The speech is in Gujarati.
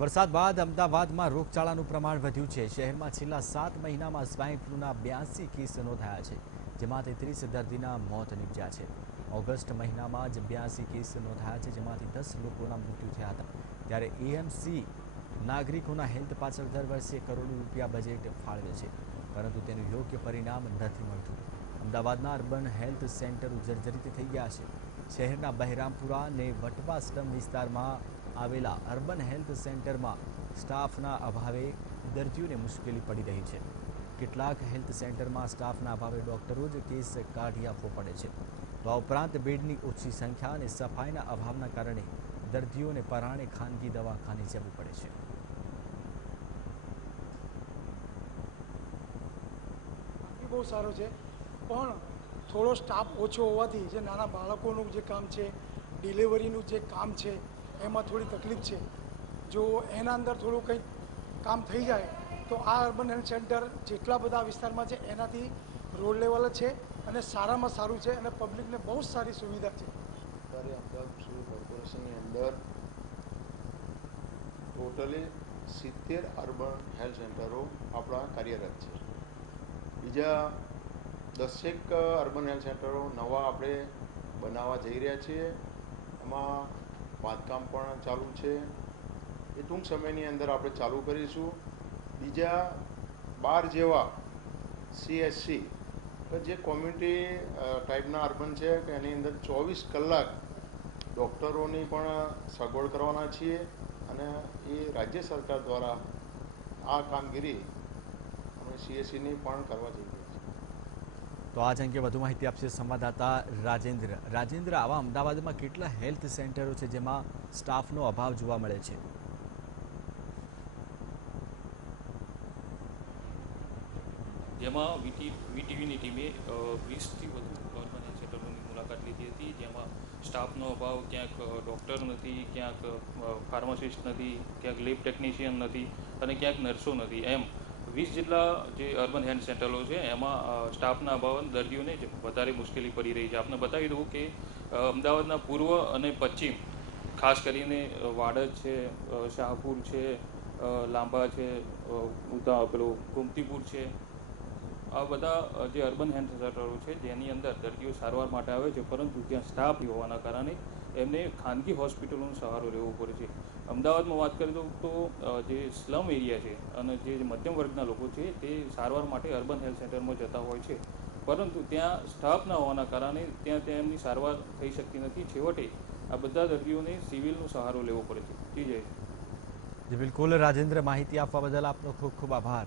વરસાદ બાદ અમદાવાદમાં રોગચાળાનું પ્રમાણ વધ્યું છે। શહેરમાં છેલ્લા 7 મહિનામાં સ્વાઇન ફ્લૂના 82 કેસ નોંધાયા છે, જેમાંથી 30 દર્દીના મોત નીપજ્યા છે। ઓગસ્ટ મહિનામાં જ 82 કેસ નોંધાયા છે, જેમાંથી 10 લોકોના મૃત્યુ થયા હતા। ત્યારે એએમસી નાગરિકોના હેલ્થ પાછળ દર વર્ષે કરોડો રૂપિયા બજેટ ફાળવે છે, પરંતુ તેનું યોગ્ય પરિણામ નથી મળતું। અમદાવાદના અર્બન હેલ્થ સેન્ટરો જર્જરિત થઈ ગયા છે। શહેરના બહેરામપુરા અને વટવા સ્લમ વિસ્તારમાં આવેલા અર્બન હેલ્થ સેન્ટરમાં સ્ટાફના અભાવે દર્દીઓને મુશ્કેલી પડી રહી છે। કેટલાક હેલ્થ સેન્ટરમાં સ્ટાફના અભાવે ડોક્ટરો જ કેસ કાઢી આપવો પડે છે। તો આ ઉપરાંત બેડની ઓછી સંખ્યા અને સફાઈના અભાવના કારણે દર્દીઓને પરાણે ખાનગી દવાખાને જવું પડે છે। બહુ સારો છે, પણ થોડો સ્ટાફ ઓછો હોવાથી જે નાના બાળકોનું જે કામ છે, ડિલિવરીનું જે કામ છે, એમાં થોડી તકલીફ છે। જો એના અંદર થોડું કંઈક કામ થઈ જાય તો આ અર્બન હેલ્થ સેન્ટર જેટલા બધા વિસ્તારમાં છે એનાથી રોડ લેવલ છે અને સારામાં સારું છે અને પબ્લિકને બહુ જ સારી સુવિધા છે। અત્યારે અમદાવાદ સિવિલ કોર્પોરેશનની અંદર ટોટલી 70 અર્બન હેલ્થ સેન્ટરો આપણા કાર્યરત છે। બીજા 10 અર્બન હેલ્થ સેન્ટરો નવા આપણે બનાવવા જઈ રહ્યા છીએ। એમાં બાંધકામ પણ ચાલુ છે, એ ટૂંક સમયની અંદર આપણે ચાલુ કરીશું। બીજા 12 જેવા CHC જે કોમ્યુનિટી ટાઈપના અર્બન છે કે એની અંદર 24 કલાક ડૉક્ટરોની પણ સગવડ કરવાના છીએ અને એ રાજ્ય સરકાર દ્વારા આ કામગીરી અમે CHCની પણ કરવા જઈ રહ્યા છીએ। તો આજ અંગે વધુ માહિતી આપશે સંવાદદાતા રાજેન્દ્ર। આવા અમદાવાદમાં કેટલા હેલ્થ સેન્ટરો છે જેમાં સ્ટાફનો અભાવ જોવા મળે છે? જેમાં વીટીવીની ટીમે 20થી વધુ અર્બન હેલ્થ સેન્ટરોની મુલાકાત લીધી હતી, જેમાં સ્ટાફનો અભાવ, ક્યાંક ડૉક્ટર નથી, ક્યાંક ફાર્માસિસ્ટ નથી, ક્યાંક લેબ ટેકનિશિયન નથી અને ક્યાંક નર્સો નથી। એમ 20 જેટલા જે અર્બન હેલ્થ સેન્ટરો છે એમાં સ્ટાફના અભાવ દર્દીઓને જ વધારે મુશ્કેલી પડી રહી છે। આપને બતાવી દઉં કે અમદાવાદના પૂર્વ અને પશ્ચિમ, ખાસ કરીને વાડજ છે, શાહપુર છે, લાંબા છે, પેલું ગોમતીપુર છે, આ બધા જે અર્બન હેલ્થ સેન્ટરો છે જેની અંદર દર્દીઓ સારવાર માટે આવે છે, પરંતુ ત્યાં સ્ટાફ હોવાના કારણે એમને ખાનગી હોસ્પિટલોનો સહારો લેવો પડે છે। અમદાવાદમાં વાત કરીએ તો જે સ્લમ એરિયા છે અને જે મધ્યમ વર્ગના લોકો છે તે સારવાર માટે અર્બન હેલ્થ સેન્ટરમાં જતા હોય છે, પરંતુ ત્યાં સ્ટાફ ના હોવાના કારણે ત્યાં એમની સારવાર થઈ શકતી નથી। છેવટે આ બધા દર્દીઓને સિવિલનો સહારો લેવો પડે છે। જી જય। જી બિલકુલ રાજેન્દ્ર, માહિતી આપવા બદલ આપનો ખૂબ ખૂબ આભાર।